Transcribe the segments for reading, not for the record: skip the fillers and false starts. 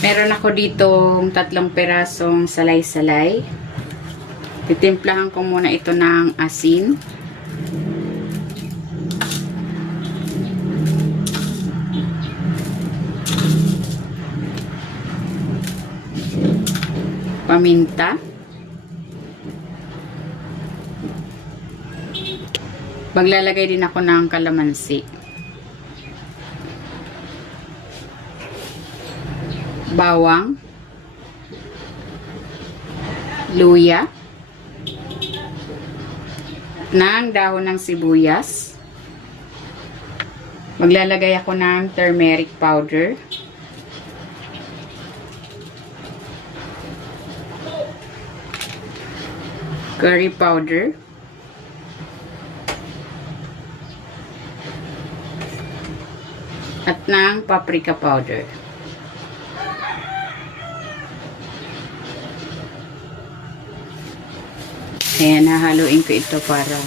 Meron ako ditong 3 perasong salay-salay. Titimplahan ko muna ito ng asin. Paminta. Maglalagay din ako ng kalamansi. Bawang. Luya. Ng dahon ng sibuyas. Maglalagay ako ng turmeric powder. Curry powder. At ng paprika powder. Ayan, hahaluin ko ito para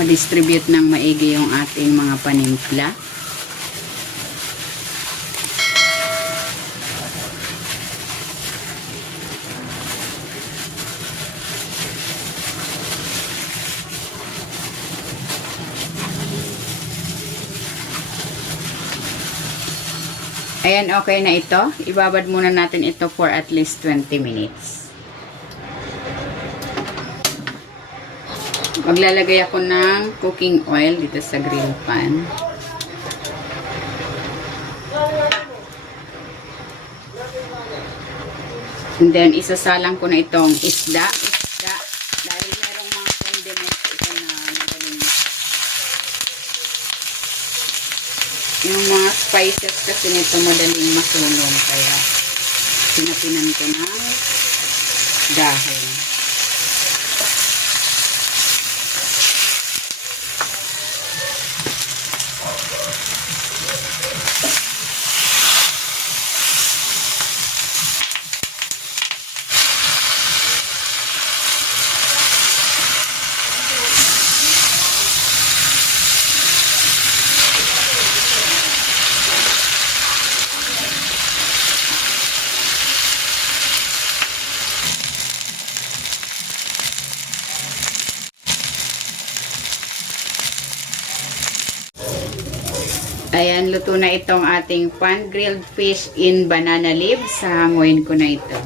ma-distribute ng maigi yung ating mga panimpla. Ayan, okay na ito. Ibabad muna natin ito for at least 20 minutes. Maglalagay ako ng cooking oil dito sa grill pan. And then, isasalang ko na itong isda. Dahil merong mga condiments ito na magaling. Yung mga spices kasi nito madaling masunog. Kaya, pinapinan ko ng dahon. Ayan, luto na itong ating pan-grilled fish in banana leaves. Hanguin ko na ito.